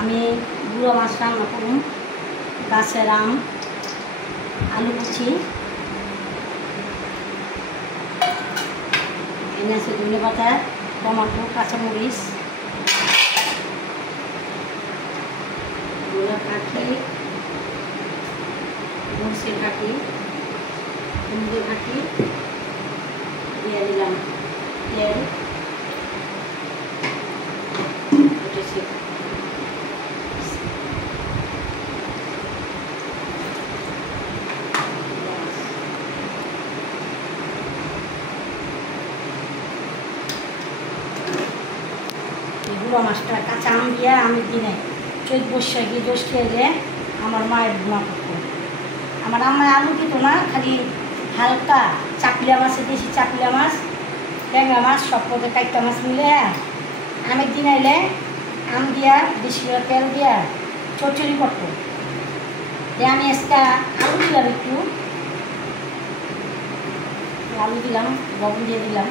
আমি গুঁড়ো মাছ রান্না করুন, গাছের আম, আলু কুচি, এনে আছে ধনে পাতা, টমাটো, কাঁচামরিচ, কাঠি, মরিচের কাঠি, হলুদের কাঠি দিয়ে দিলাম তেল, গুঁড়ো মাছটা কাঁচা আম দিয়ে আমি দিনে চৈত বৈশাখী জ্যৈষ্ঠ এলে আমার মায়ের গুঁড়া করতো। আমার আম্মায় আলু দিত না, খালি হালকা চাপিলা মাছে, দেশি চাপিলা মাছ, ট্যাংরা মাছ, সব পথে কাইটা মাছ মিলে আমের দিন এলে আম দিয়া বেশি করে তেল দিয়া চচ্চড়ি করতো। আমি আজকে আলু দিলাম, একটু আলু দিলাম, লবণ দিয়ে দিলাম,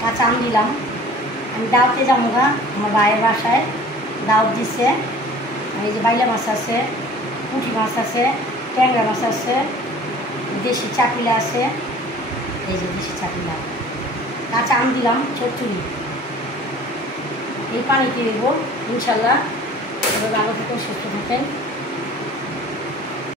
কাঁচা আম দিলাম। আমি দাওয়াতে যাবো গা, আমার ভাইয়ের বাসায় দাওয়াত দিচ্ছে। এই যে বাইলা মাছ আছে, পুঁটি মাছ আছে, ট্যাংরা মাছ আছে, দেশি চাপিলা আছে, এই যে দেশি চাপিলা, কাঁচা আম দিলাম, চচ্চড়ি। এই পানিতে দেবো ইনশাল্লাহ। ভালো থাকেন, সুস্থ থাকেন।